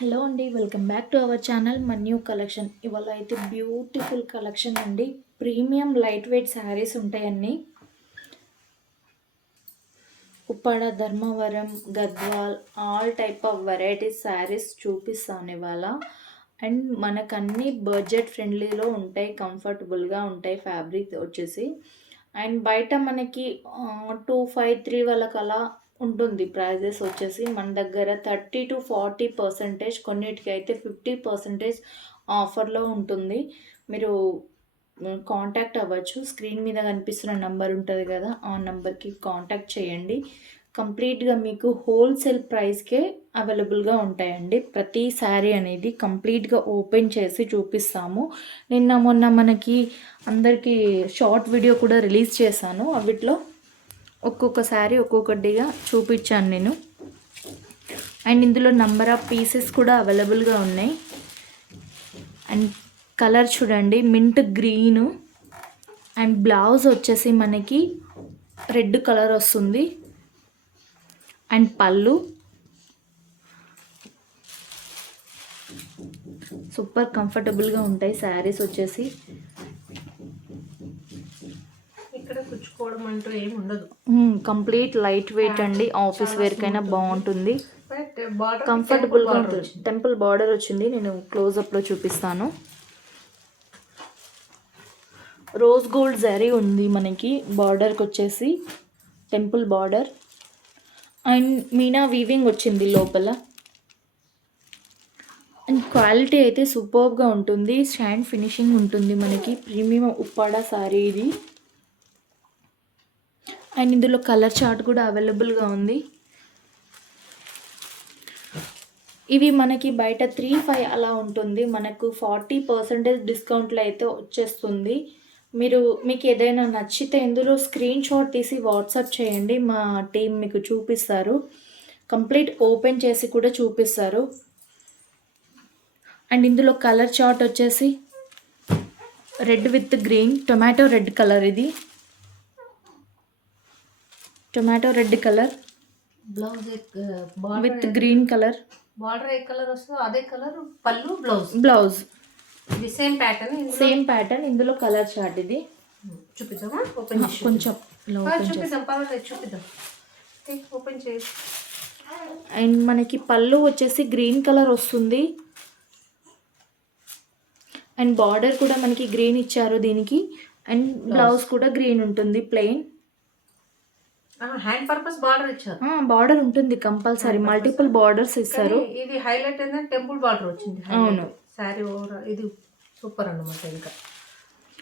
Hello అండి, welcome back to our channel మన new collection. ఇవాళ అయితే బ్యూటిఫుల్ కలెక్షన్ అండి. ప్రీమియం లైట్ వెయిట్ శారీస్ ఉంటాయండి. Uppada, Dharmavaram, Gadwal all type of varieties saris చూపిస్తాను ఇవాళ. అండ్ మనకు అన్ని బడ్జెట్ ఫ్రెండ్లీలో ఉంటాయి, కంఫర్టబుల్గా ఉంటాయి ఫ్యాబ్రిక్ వచ్చేసి. అండ్ బయట మనకి 253 వాళ్ళకి అలా ఉంటుంది ప్రైజెస్ వచ్చేసి. మన దగ్గర 30-40%, కొన్నిటికి అయితే 50% ఆఫర్లో ఉంటుంది. మీరు కాంటాక్ట్ అవ్వచ్చు. స్క్రీన్ మీద కనిపిస్తున్న నెంబర్ ఉంటుంది కదా, ఆ నెంబర్కి కాంటాక్ట్ చేయండి. కంప్లీట్గా మీకు హోల్సేల్ ప్రైస్కే అవైలబుల్గా ఉంటాయండి. ప్రతి శారీ అనేది కంప్లీట్గా ఓపెన్ చేసి చూపిస్తాము. మొన్న మనకి అందరికీ షార్ట్ వీడియో కూడా రిలీజ్ చేశాను. అవిట్లో ఒక్కొక్క శారీ ఒక్కొక్కటిగా చూపించాను నేను. అండ్ ఇందులో నంబర్ ఆఫ్ పీసెస్ కూడా అవైలబుల్గా ఉన్నాయి. అండ్ కలర్ చూడండి, మింట్ గ్రీను. అండ్ బ్లౌజ్ వచ్చేసి మనకి రెడ్ కలర్ వస్తుంది. అండ్ పళ్ళు సూపర్ కంఫర్టబుల్గా ఉంటాయి శారీస్ వచ్చేసి. ఇక్కడ కుచ్చుకోవడం అంటూ ఏమి ఉండదు. కంప్లీట్ లైట్ వెయిట్ అండి. ఆఫీస్ వేర్కైనా బాగుంటుంది, కంఫర్టబుల్గా ఉంటుంది. టెంపుల్ బార్డర్ వచ్చింది, నేను క్లోజప్లో చూపిస్తాను. రోజ్ గోల్డ్ జరీ ఉంది మనకి బార్డర్కి వచ్చేసి, temple border. And Meena weaving వచ్చింది లోపల. అండ్ క్వాలిటీ అయితే సూపర్గా ఉంటుంది, స్టాండ్ ఫినిషింగ్ ఉంటుంది మనకి. ప్రీమియం ఉప్పాడ శారీ ఇది. అండ్ ఇందులో కలర్ చార్ట్ కూడా అవైలబుల్గా ఉంది. ఇవి మనకి బయట 3-5 అలా ఉంటుంది, మనకు 40% డిస్కౌంట్లో అయితే వచ్చేస్తుంది. మీకు ఏదైనా నచ్చితే ఇందులో స్క్రీన్ షాట్ తీసి వాట్సాప్ చేయండి, మా టీం మీకు చూపిస్తారు. కంప్లీట్ ఓపెన్ చేసి కూడా చూపిస్తారు. అండ్ ఇందులో కలర్ చార్ట్ వచ్చేసి red with green, tomato red colour. ఇది tomato red colour, blouse with green colour. Border ఏ కలర్ వస్తుందో అదే కలర్ పళ్ళు, బ్లౌజ్ ఇది సేమ్ ప్యాటర్న్. ఇందులో కలర్ చార్ట్ ఇది చూపిద్దామా? ఓపెన్ చేసి కొంచెం చూపిద్దాం, పర్వాలేదు చూపిద్దాం. ఓపెన్ చేసి. అండ్ మనకి పళ్ళు వచ్చేసి గ్రీన్ కలర్ వస్తుంది. అండ్ బార్డర్ కూడా మనకి గ్రీన్ ఇచ్చారు దీనికి. అండ్ బ్లౌజ్ కూడా గ్రీన్ ఉంటుంది, ప్లెయిన్. హ్యాండ్ పర్పస్ బార్డర్ ఇచ్చారు. బార్డర్ ఉంటుంది కంపల్సరీ, మల్టిపుల్ బార్డర్స్ ఇస్తారు. ఇది హైలైట్ ఏంటంటే టెంపుల్ బార్డర్ వచ్చింది. అవును, శారీ ఓవర్ ఇది సూపర్ అన్నమాట. ఇంకా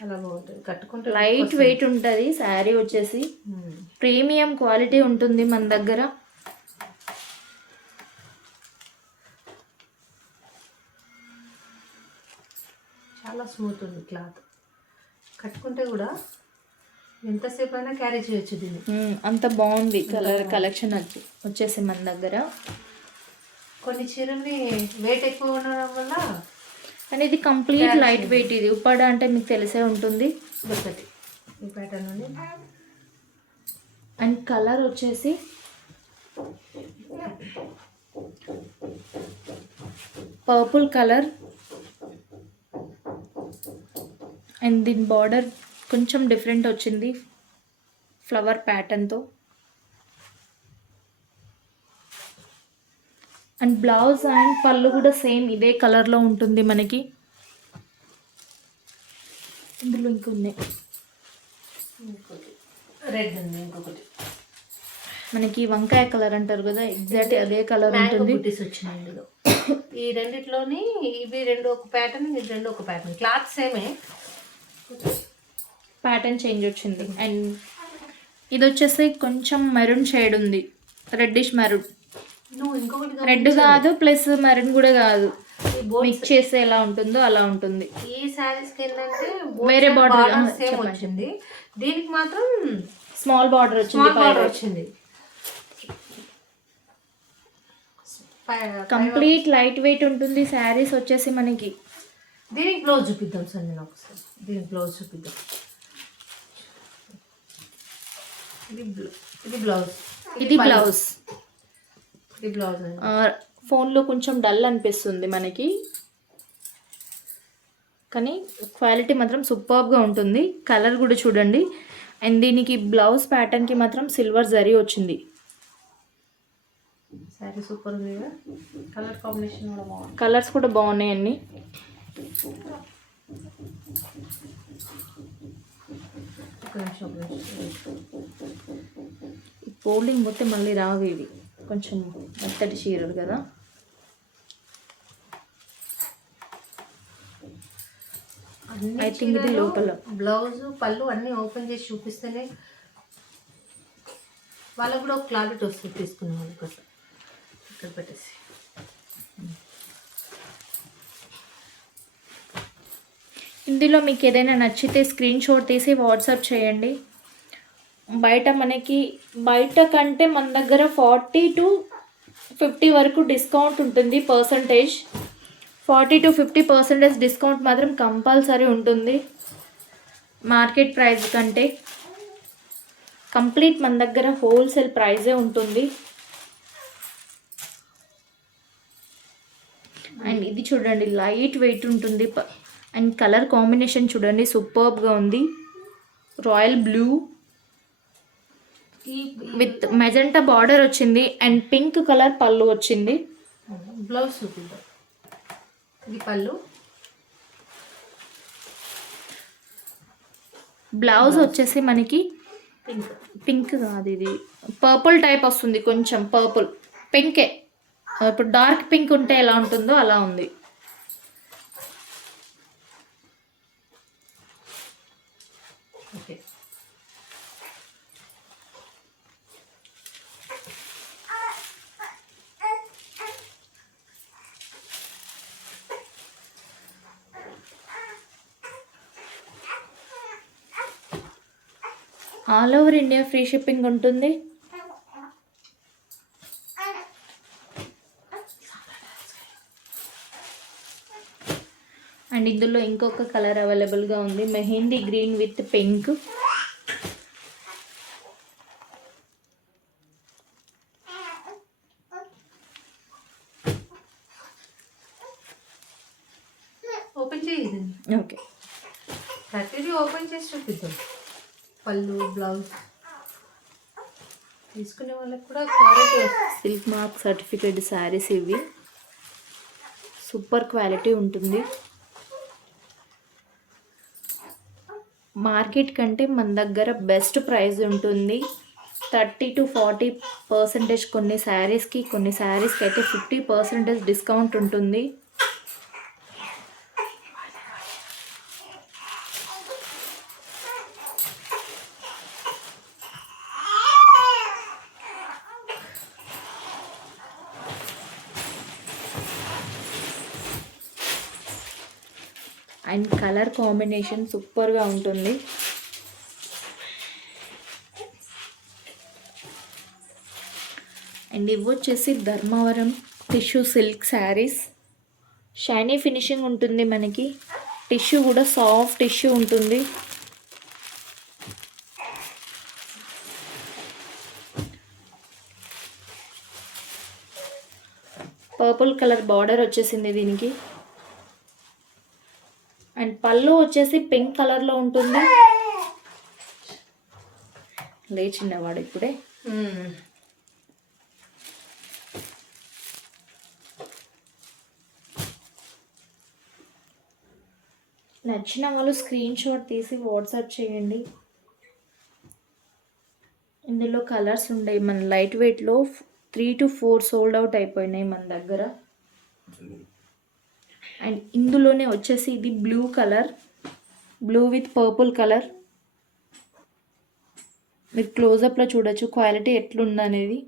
చాలా బాగుంటుంది, కట్టుకుంటే లైట్ వెయిట్ ఉంటుంది శారీ వచ్చేసి. ప్రీమియం క్వాలిటీ ఉంటుంది మన దగ్గర. చాలా స్మూత్ ఉంది క్లాత్, కట్టుకుంటే కూడా ఎంతసేపు అయినా క్యారీ చేయొచ్చు దీన్ని. అంత బాగుంది కలెక్షన్ వచ్చేసి మన దగ్గర. కొన్ని చీరల్ని వెయిట్ ఎక్కువ ఉండడం వల్ల. కానీ ఇది కంప్లీట్ లైట్ వెయిట్. ఇది ఉప్పాడ అంటే మీకు తెలిసే ఉంటుంది. ఒకటి ఈ ప్యాటర్న్ ఉంది. అండ్ కలర్ వచ్చేసి పర్పుల్ కలర్. అండ్ దీని బార్డర్ కొంచెం డిఫరెంట్ వచ్చింది, ఫ్లవర్ ప్యాటర్న్తో. అండ్ బ్లౌజ్ అండ్ పళ్ళు కూడా సేమ్ ఇదే కలర్లో ఉంటుంది మనకి. ఇందులో ఇంకొన్నాయి, రెడ్ ఉంది, ఇంకొకటి మనకి వంకాయ కలర్ అంటారు కదా, ఎగ్జాక్ట్ అదే కలర్ ఉంటుంది. బుట్టీస్ వచ్చినాయి ఇందులో. ఈ రెండిట్లోని ఇవి రెండు ఒక ప్యాటర్న్, ఇది రెండు ఒక ప్యాటర్న్. క్లాత్ సేమే, ప్యాటర్న్ చేంజ్ వచ్చింది. అండ్ ఇది వచ్చేసి కొంచెం మెరూన్ షేడ్ ఉంది, రెడ్డిష్ మెరూన్. రెడ్ కాదు ప్లస్ మెరూన్ కూడా కాదు, మిక్స్ చేస్తే ఎలా ఉంటుందో అలా ఉంటుంది. ఈ శారీస్కి ఏంటంటే వేరే బార్డర్ సేమ్ వచ్చింది, దీనికి మాత్రం స్మాల్ బార్డర్ వచ్చింది. కంప్లీట్ లైట్ వెయిట్ ఉంటుంది శారీస్ వచ్చేసి మనకి. దీనికి బ్లౌజ్ చూపిద్దాం సార్, నేను ఒకసారి దీనికి బ్లౌజ్ చూపిద్దాం. ఇది బ్లౌజ్, ఇది బ్లౌజ్. ఫోన్లో కొంచెం డల్ అనిపిస్తుంది మనకి, కానీ క్వాలిటీ మాత్రం సూపర్గా ఉంటుంది. కలర్ కూడా చూడండి. అండ్ దీనికి బ్లౌజ్ ప్యాటర్న్కి మాత్రం సిల్వర్ జరీ వచ్చింది. శారీ సూపర్ ఉంది కదా, కలర్ కాంబినేషన్ కూడా బాగుంది. కలర్స్ కూడా బాగున్నాయి అన్ని. ఒక నిమిషం. ఫోల్డింగ్ పోతే మళ్ళీ రావు ఇవి, కొంచెం మెత్తటి చీరలు కదా. ఐ థింక్ ఇది లోపల బ్లౌజ్ పళ్ళు అన్నీ ఓపెన్ చేసి చూపిస్తేనే వాళ్ళకు కూడా ఒక క్లారిటీ వస్తుంది తీసుకునే వాళ్ళ కోసం. ఇక్కడ పెట్టేసి ఇందులో మీకు ఏదైనా నచ్చితే స్క్రీన్ షాట్ తీసి వాట్సాప్ చేయండి. బయట కంటే మన దగ్గర 40 to 50 వరకు డిస్కౌంట్ ఉంటుంది. 40 to 50% డిస్కౌంట్ మాత్రం కంపల్సరీ ఉంటుంది మార్కెట్ ప్రైస్ కంటే. కంప్లీట్ మన దగ్గర హోల్సేల్ ప్రైజే ఉంటుంది. అండ్ ఇది చూడండి, లైట్ వెయిట్ ఉంటుంది. అండ్ కలర్ కాంబినేషన్ చూడండి, సూపర్బ్గా ఉంది. Royal blue with magenta border వచ్చింది అండ్ పింక్ కలర్ పళ్ళు వచ్చింది. బ్లౌజ్ చూపిద్దాం. ఇది పళ్ళు, బ్లౌజ్ వచ్చేసి మనకి పింక్ కాదు, ఇది పర్పుల్ టైప్ వస్తుంది. కొంచెం పర్పుల్ పింకే, ఇప్పుడు డార్క్ పింక్ ఉంటే ఎలా ఉంటుందో అలా ఉంది. Okay. All over India free shipping ఉంటుంది. అండ్ ఇందులో ఇంకొక కలర్ అవైలబుల్గా ఉంది, mehndi green with pink. Open చేయండి. ఓకే, ప్రతిదీ ఓపెన్ చేసి చూపిద్దాం. పళ్ళు, బ్లౌజ్ తీసుకునే వాళ్ళకి కూడా క్వాలిటీ వస్తుంది. సిల్క్ మార్క్ సర్టిఫికేట్ శారీస్ ఇవి, సూపర్ క్వాలిటీ ఉంటుంది. మార్కెట్ కంటే మన దగ్గర బెస్ట్ ప్రైస్ ఉంటుంది. 30 to 40% కొన్ని శారీస్కి అయితే 50% డిస్కౌంట్ ఉంటుంది. అండ్ కలర్ కాంబినేషన్ సూపర్గా ఉంటుంది. అండ్ ఇవి వచ్చేసి Dharmavaram tissue silk saris. Shiny finishing ఉంటుంది మనకి, టిష్యూ కూడా సాఫ్ట్ టిష్యూ ఉంటుంది. పర్పుల్ కలర్ బార్డర్ వచ్చేసింది దీనికి. అండ్ పళ్ళు వచ్చేసి పింక్ కలర్లో ఉంటుంది. లేచినవాడు ఇప్పుడే. నచ్చిన వాళ్ళు స్క్రీన్ షాట్ తీసి వాట్సాప్ చేయండి. ఇందులో కలర్స్ ఉన్నాయి. మన లైట్ వెయిట్లో 3 to 4 సోల్డ్ అవుట్ అయిపోయినాయి మన దగ్గర. అండ్ ఇందులోనే వచ్చేసి ఇది blue colour, blue with purple colour. మీరు క్లోజప్లో చూడొచ్చు క్వాలిటీ ఎట్లుందనేది.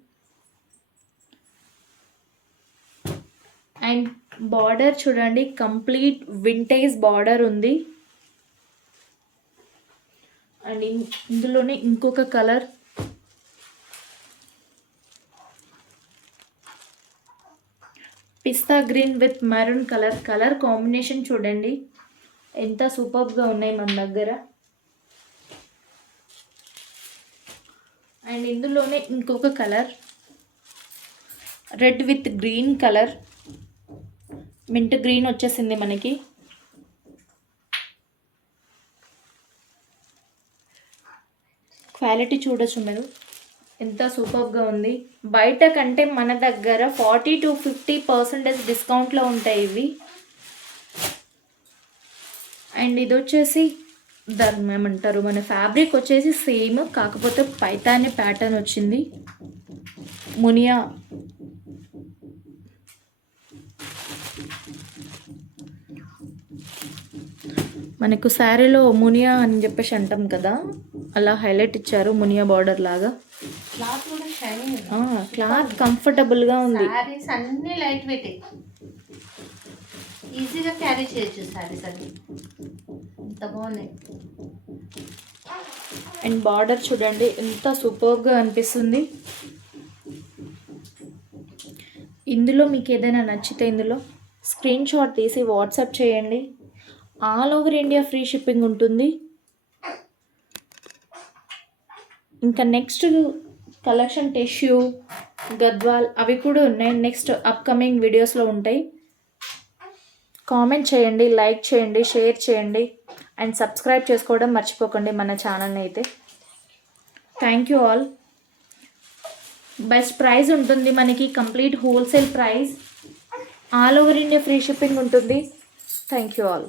అండ్ బార్డర్ చూడండి, కంప్లీట్ వింటేజ్ బార్డర్ ఉంది. అండ్ ఇందులోనే ఇంకొక colour, pista green with maroon colour. Colour combination చూడండి ఎంత సూపర్గా ఉన్నాయి మన దగ్గర. అండ్ ఇందులోనే ఇంకొక colour, red with green colour, mint green వచ్చేసింది మనకి. క్వాలిటీ చూడొచ్చు మీరు ఎంత సూపర్గా ఉంది. బయట కంటే మన దగ్గర 40 to 50% డిస్కౌంట్లో ఉంటాయి ఇవి. అండ్ ఇది వచ్చేసి దాన్ని ఏమంటారు, మన ఫ్యాబ్రిక్ వచ్చేసి సేమ్, కాకపోతే పైతాని ప్యాటర్న్ వచ్చింది. మునియా మనకు శారీలో మునియా అని చెప్పేసి అంటాం కదా, అలా హైలైట్ ఇచ్చారు మునియా బార్డర్ లాగా. క్లాత్ కూడా షైనింగ్, క్లాత్ కంఫర్టబుల్గా ఉంది. శారీస్ అన్నీ లైట్ వెయిట్, ఈజీగా క్యారీ చేయొచ్చు శారీస్ అన్ని, ఎంత బాగున్నాయి. అండ్ బార్డర్ చూడండి ఎంత సూపర్గా అనిపిస్తుంది. ఇందులో మీకు ఏదైనా నచ్చితే ఇందులో స్క్రీన్ షాట్ తీసి వాట్సాప్ చేయండి. All over India free shipping ఉంటుంది. ఇంకా నెక్స్ట్ కలెక్షన్ టిష్యూ, గద్వాల్ అవి కూడా ఉన్నాయి, నెక్స్ట్ అప్కమింగ్ వీడియోస్లో ఉంటాయి. కామెంట్ చేయండి, లైక్ చేయండి, షేర్ చేయండి అండ్ సబ్స్క్రైబ్ చేసుకోవడం మర్చిపోకండి మన ఛానల్ని అయితే. Thank you all. Best price ఉంటుంది మనకి, complete wholesale price, all over India free shipping ఉంటుంది. Thank you all.